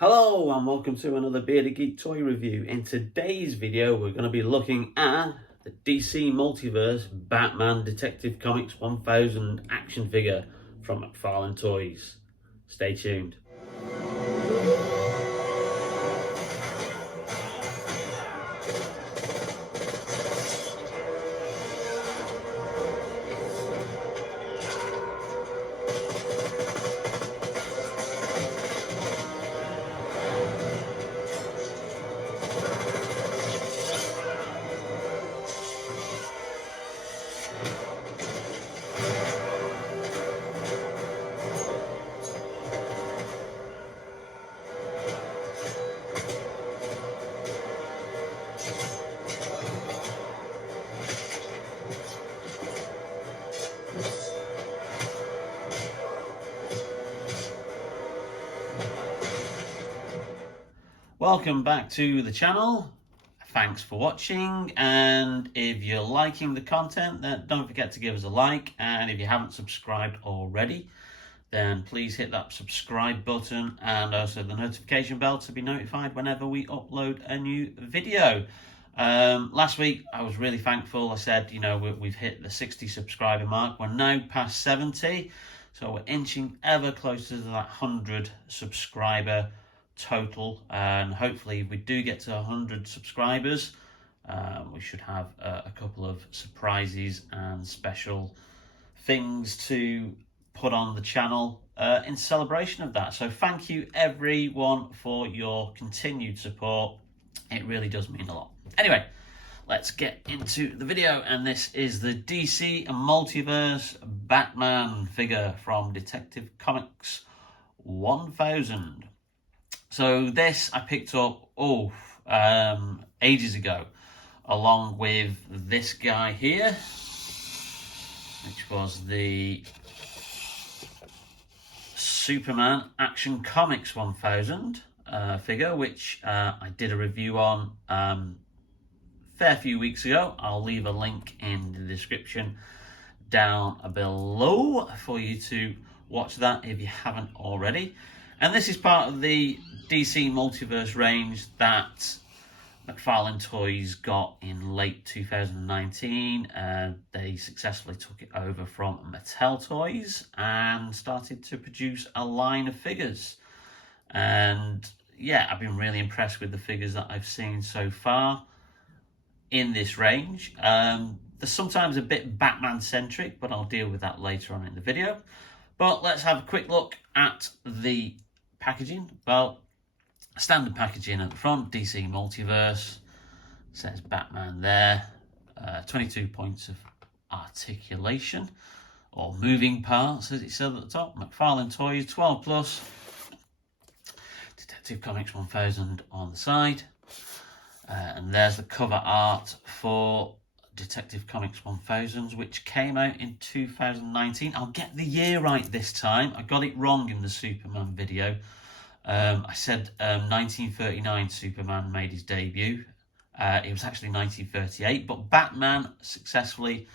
Hello and welcome to another Bearded Geek toy review. In today's video we're going to be looking at the DC Multiverse Batman Detective Comics 1000 action figure from McFarlane Toys. Stay tuned. Welcome back to the channel. Thanks for watching, and if you're liking the content, then don't forget to give us a like, and if you haven't subscribed already, then please hit that subscribe button and also the notification bell to be notified whenever we upload a new video. Last week I was really thankful. I said, we've hit the 60 subscriber mark. We're now past 70, so we're inching ever closer to that 100 subscriber total, and hopefully if we do get to 100 subscribers, we should have a couple of surprises and special things to put on the channel in celebration of that. So thank you everyone for your continued support. It really does mean a lot. Anyway, let's get into the video, and this is the DC Multiverse Batman figure from Detective Comics 1000. So this I picked up ages ago, along with this guy here, which was the Superman Action Comics 1000 figure, which I did a review on fair few weeks ago. I'll leave a link in the description down below for you to watch that if you haven't already. And this is part of the DC Multiverse range that McFarlane Toys got in late 2019. They successfully took it over from Mattel Toys and started to produce a line of figures. And yeah, I've been really impressed with the figures that I've seen so far in this range. They're sometimes a bit Batman centric, but I'll deal with that later on in the video. But let's have a quick look at the packaging. Well, standard packaging at the front, DC Multiverse, says Batman there, 22 points of articulation, or moving parts as it said at the top. McFarlane Toys, 12 plus, Detective Comics 1000 on the side, and there's the cover art for Detective Comics 1000, which came out in 2019. I'll get the year right this time. I got it wrong in the Superman video. I said 1939 Superman made his debut. It was actually 1938, but Batman successfully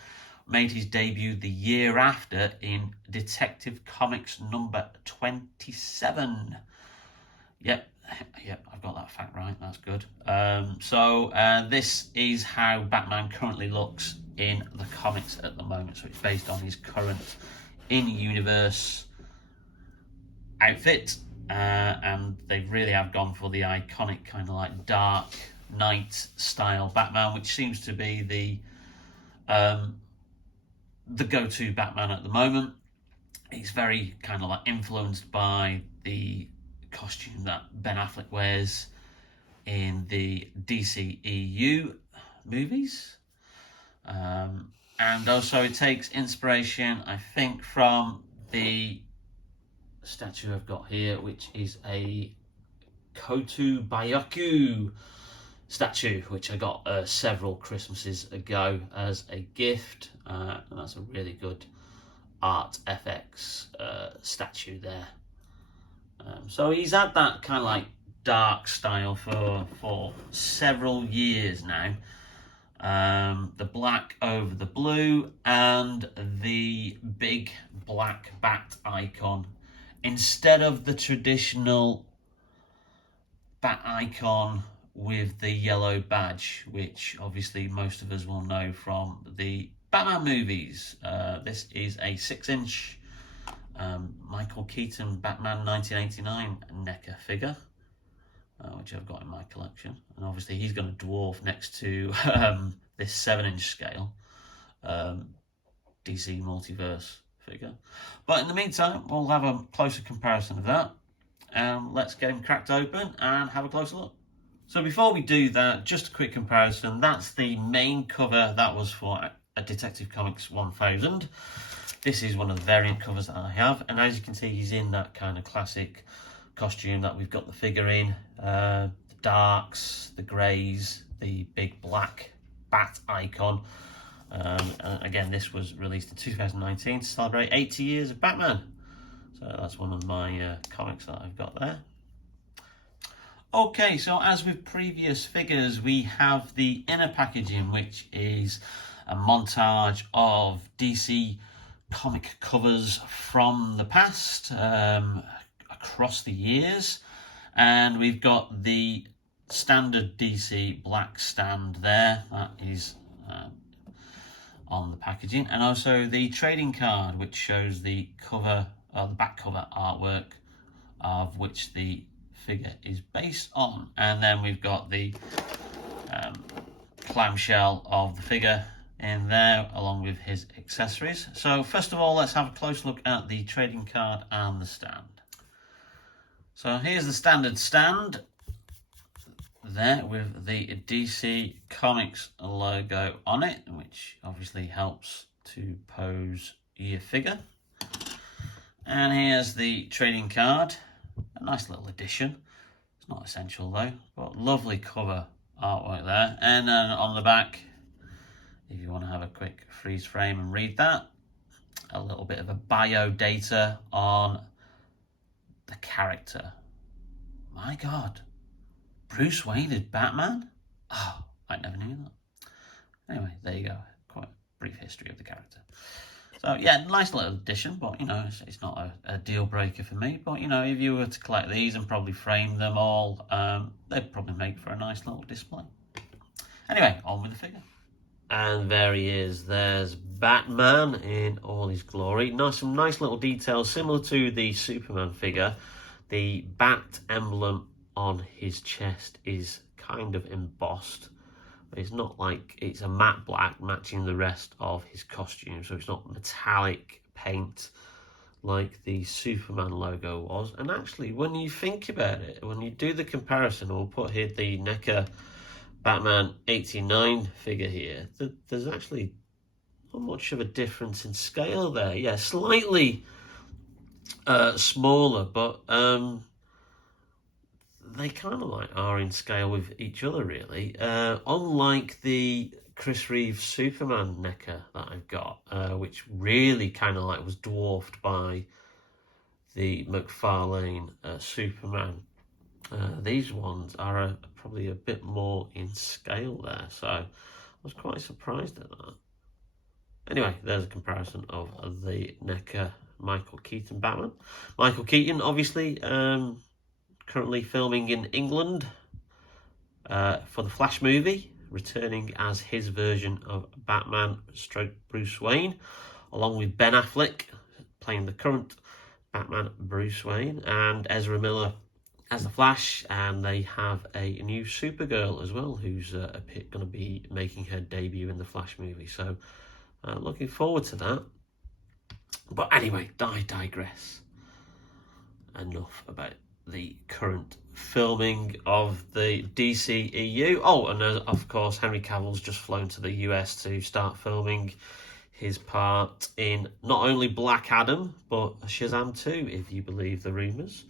made his debut the year after in Detective Comics number 27. Yep, I've got that fact right. That's good. So this is how Batman currently looks in the comics at the moment. So it's based on his current in-universe outfit. And they really have gone for the iconic kind of like Dark Knight style Batman, which seems to be the go-to Batman at the moment. He's very kind of like influenced by the costume that Ben Affleck wears in the DCEU movies, and also it takes inspiration, I think, from the statue I've got here, which is a Kotu Byaku statue, which I got several Christmases ago as a gift, and that's a really good Art FX statue there. So he's had that kind of like dark style for several years now. The black over the blue and the big black bat icon instead of the traditional bat icon with the yellow badge, which obviously most of us will know from the Batman movies. This is a 6-inch Michael Keaton Batman 1989 NECA figure, which I've got in my collection. And obviously he's going to dwarf next to this 7-inch scale DC Multiverse figure. But in the meantime, we'll have a closer comparison of that. Let's get him cracked open and have a closer look. So before we do that, just a quick comparison. That's the main cover that was for a Detective Comics 1000. This is one of the variant covers that I have, and as you can see, he's in that kind of classic costume that we've got the figure in. The darks, the greys, the big black bat icon. And again, this was released in 2019 to celebrate 80 years of Batman. So that's one of my comics that I've got there. Okay, so as with previous figures, we have the inner packaging, which is a montage of DC comic covers from the past, across the years. And we've got the standard DC black stand there, that is on the packaging, and also the trading card, which shows the cover, the back cover artwork of which the figure is based on. And then we've got the clamshell of the figure in there, along with his accessories. So first of all, let's have a close look at the trading card and the stand. So here's the standard stand there with the DC Comics logo on it, which obviously helps to pose your figure. And here's the trading card, a nice little addition. It's not essential though, but lovely cover artwork there. And then on the back, if you want to have a quick freeze frame and read that, a little bit of a bio data on the character. My God, Bruce Wayne is Batman? Oh, I never knew that. Anyway, there you go. Quite a brief history of the character. So yeah, nice little addition, but you know, it's not a deal breaker for me. But you know, if you were to collect these and probably frame them all, they'd probably make for a nice little display. Anyway, on with the figure. And there he is. There's Batman in all his glory. Some nice little details, similar to the Superman figure. The bat emblem on his chest is kind of embossed. It's not like it's a matte black matching the rest of his costume, so it's not metallic paint like the Superman logo was. And actually, when you think about it, when you do the comparison, we'll put here the NECA Batman 89 figure here, there's actually not much of a difference in scale there. Yeah, slightly smaller, but they kind of like are in scale with each other, really. Unlike the Chris Reeve Superman NECA that I've got, which really kind of like was dwarfed by the McFarlane Superman. These ones are probably a bit more in scale there, so I was quite surprised at that. Anyway, there's a comparison of the NECA Michael Keaton Batman. Michael Keaton, obviously, currently filming in England for the Flash movie, returning as his version of Batman / Bruce Wayne, along with Ben Affleck playing the current Batman Bruce Wayne, and Ezra Miller as the Flash. And they have a new Supergirl as well, who's going to be making her debut in the Flash movie. So looking forward to that. But anyway, I digress. Enough about the current filming of the DCEU. Oh, and of course, Henry Cavill's just flown to the US to start filming his part in not only Black Adam, but Shazam 2, if you believe the rumours.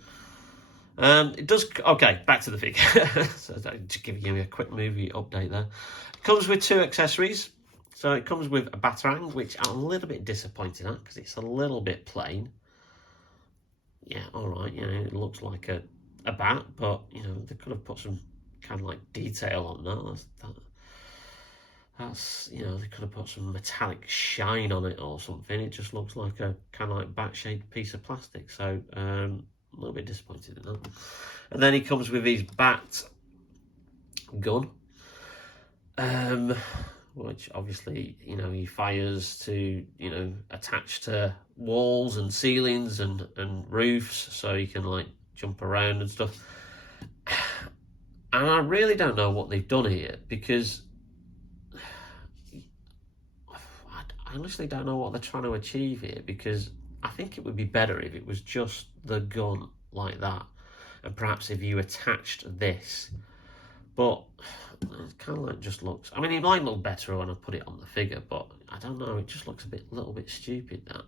It does. Okay, back to the figure. So just giving you a quick movie update there. It comes with 2 accessories. So it comes with a batarang, which I'm a little bit disappointed at because it's a little bit plain. Yeah, all right, you know, it looks like a bat, but, you know, they could have put some kind of like detail on that. That's, you know, they could have put some metallic shine on it or something. It just looks like a kind of like bat-shaped piece of plastic. So, a little bit disappointed in that. And then he comes with his bat gun, which obviously, you know, he fires to, you know, attach to walls and ceilings and roofs, so he can like jump around and stuff. And I really don't know what they've done here, because I honestly don't know what they're trying to achieve here, because I think it would be better if it was just the gun like that, and perhaps if you attached this. But it kind of like just looks, I mean, it might look better when I put it on the figure, but I don't know, it just looks a little bit stupid, that.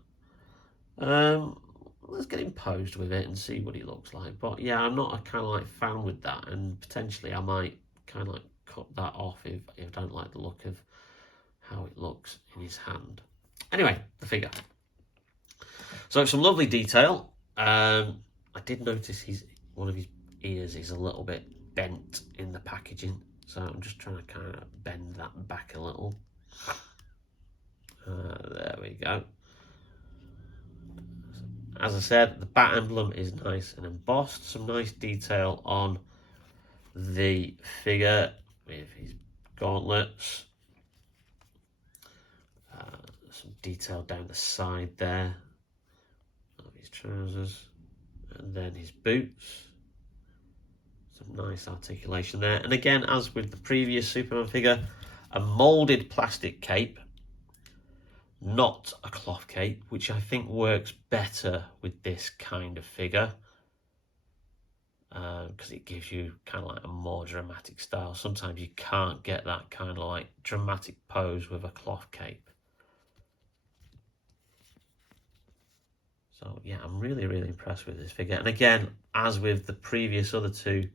Let's get him posed with it and see what he looks like. But yeah, I'm not a kind of like fan with that, and potentially I might kind of like cut that off if I don't like the look of how it looks in his hand. Anyway, the figure. So some lovely detail. I did notice one of his ears is a little bit bent in the packaging, so I'm just trying to kind of bend that back a little. There we go. As I said, the bat emblem is nice and embossed. Some nice detail on the figure with his gauntlets. Some detail down the side there of his trousers, and then his boots. Some nice articulation there. And again, as with the previous Superman figure, a moulded plastic cape, not a cloth cape, which I think works better with this kind of figure, because it gives you kind of like a more dramatic style. Sometimes you can't get that kind of like dramatic pose with a cloth cape. So yeah, I'm really, really impressed with this figure. And again, as with the previous other two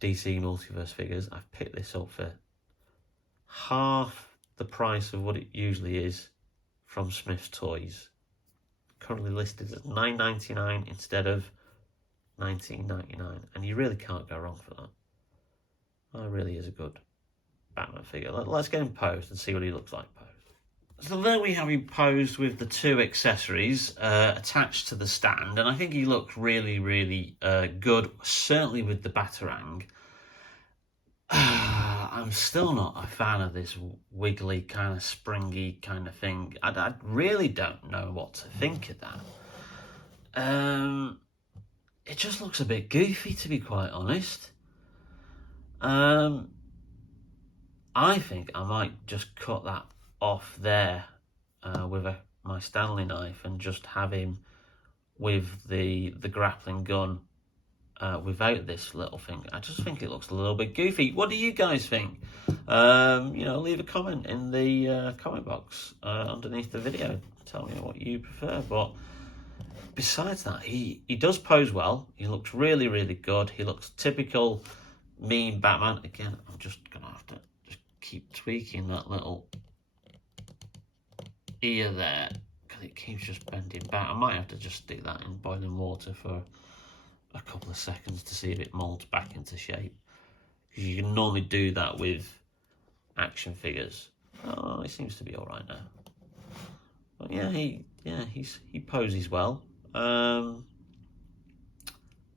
DC Multiverse figures, I've picked this up for half the price of what it usually is from Smith's Toys. Currently listed at $9.99 instead of $19.99, and you really can't go wrong for that. That really is a good Batman figure. Let's get him posed and see what he looks like posed. So there we have him posed with the two accessories attached to the stand, and I think he looks really, really good, certainly with the Batarang. I'm still not a fan of this wiggly, kind of springy kind of thing. I really don't know what to think of that. It just looks a bit goofy, to be quite honest. I think I might just cut that off there with my Stanley knife and just have him with the grappling gun without this little thing. I just think it looks a little bit goofy. What do you guys think? You know, leave a comment in the comment box underneath the video. Tell me what you prefer. But besides that, he does pose well. He looks really, really good. He looks typical mean Batman. Again, I'm just gonna have to just keep tweaking that little ear there, because it keeps just bending back. I might have to just stick that in boiling water for a couple of seconds to see if it molds back into shape, because you can normally do that with action figures. Oh, he seems to be all right now. But yeah, he poses well.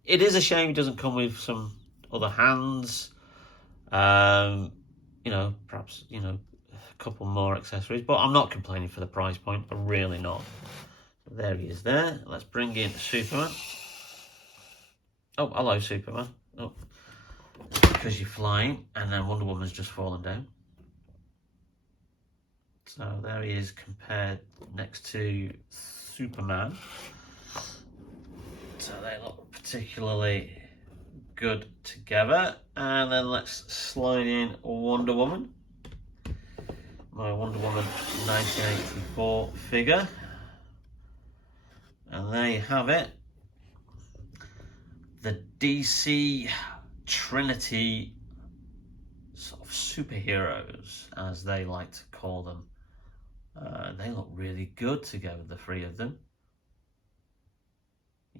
It is a shame he doesn't come with some other hands. You know, perhaps, you know, a couple more accessories, but I'm not complaining for the price point. I'm really not. There he is there. Let's bring in Superman. Oh, hello, Superman. Oh, because you're flying, and then Wonder Woman's just fallen down. So there he is compared next to Superman. So they look particularly good together. And then let's slide in Wonder Woman. My Wonder Woman 1984 figure. And there you have it. The DC Trinity sort of superheroes, as they like to call them. They look really good together, the three of them.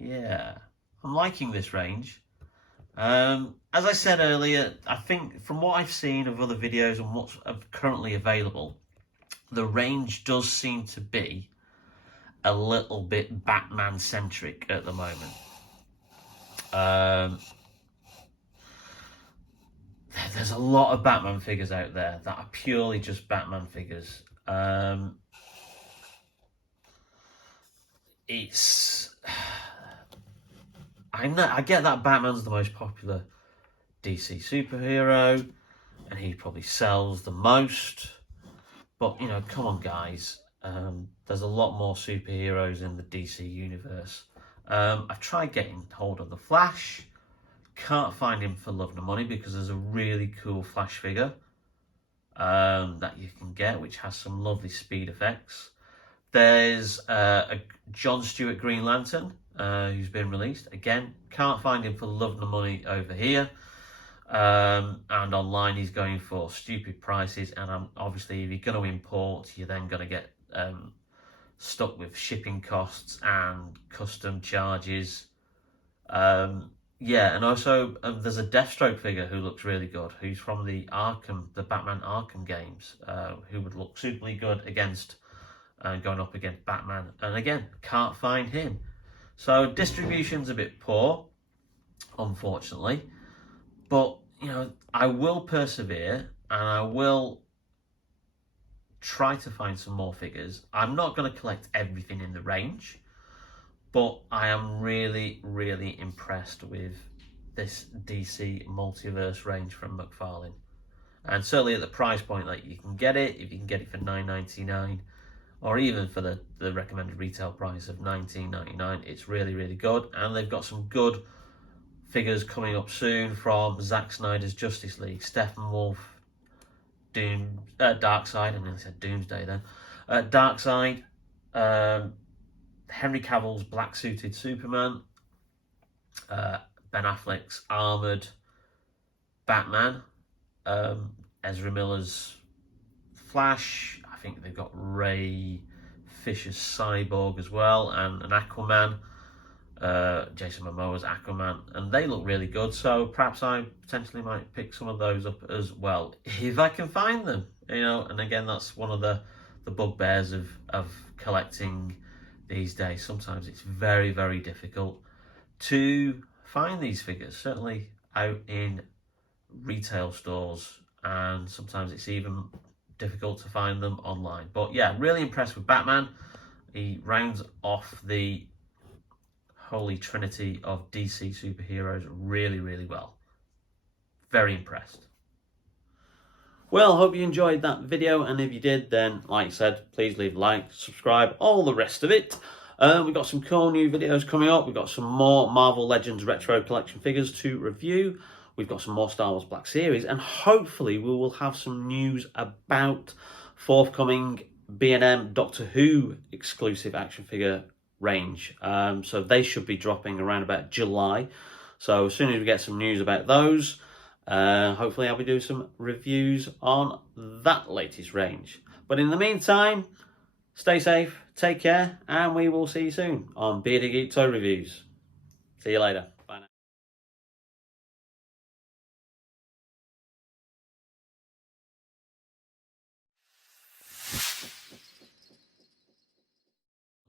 Yeah, I'm liking this range. As I said earlier, I think from what I've seen of other videos and what's currently available, the range does seem to be a little bit Batman-centric at the moment. There's a lot of Batman figures out there that are purely just Batman figures. It's I get that Batman's the most popular DC superhero, and he probably sells the most. But you know, come on, guys. There's a lot more superheroes in the DC universe. I've tried getting hold of the Flash. Can't find him for love nor money because there's a really cool Flash figure that you can get, which has some lovely speed effects. There's a John Stewart Green Lantern who's been released. Again, can't find him for love nor money over here. And online he's going for stupid prices. And obviously, if you're going to import, you're then going to get stuck with shipping costs and custom charges. Yeah, and also there's a Deathstroke figure who looks really good, who's from the Batman Arkham games, who would look superly good against going up against Batman. And again, can't find him. So distribution's a bit poor, unfortunately. But, you know, I will persevere and I will try to find some more figures. I'm not going to collect everything in the range, but I am really, really impressed with this DC Multiverse range from McFarlane. And certainly at the price point that you can get it, if you can get it for $9.99, or even for the recommended retail price of $19.99, it's really, really good. And they've got some good figures coming up soon from Zack Snyder's Justice League, Steppenwolf, Darkseid, and then I said Doomsday then. Darkseid, Henry Cavill's black-suited Superman, Ben Affleck's armoured Batman, Ezra Miller's Flash. I think they've got Ray Fisher's Cyborg as well, and an Aquaman, Jason Momoa's Aquaman, and they look really good. So perhaps I potentially might pick some of those up as well if I can find them. You know, and again, that's one of the bugbears of collecting these days. Sometimes it's very, very difficult to find these figures, certainly out in retail stores, and sometimes it's even difficult to find them online. But yeah, really impressed with Batman. He rounds off the holy trinity of DC superheroes really, really well. Very impressed. Well, hope you enjoyed that video, and if you did, then like I said, please leave a like, subscribe, all the rest of it. We've got some cool new videos coming up. We've got some more Marvel Legends Retro Collection figures to review. We've got some more Star Wars Black Series, and hopefully we will have some news about forthcoming B&M Doctor Who exclusive action figure range. So they should be dropping around about July. So as soon as we get some news about those, hopefully I'll be doing some reviews on that latest range. But in the meantime, stay safe, take care, and we will see you soon on Bearded Geek Toy Reviews. See you later. Bye now.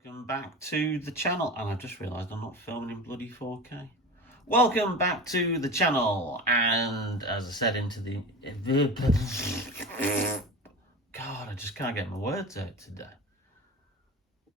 Welcome back to the channel, and I've just realised I'm not filming in bloody 4K. Welcome back to the channel, and as I said into the... God, I just can't get my words out today.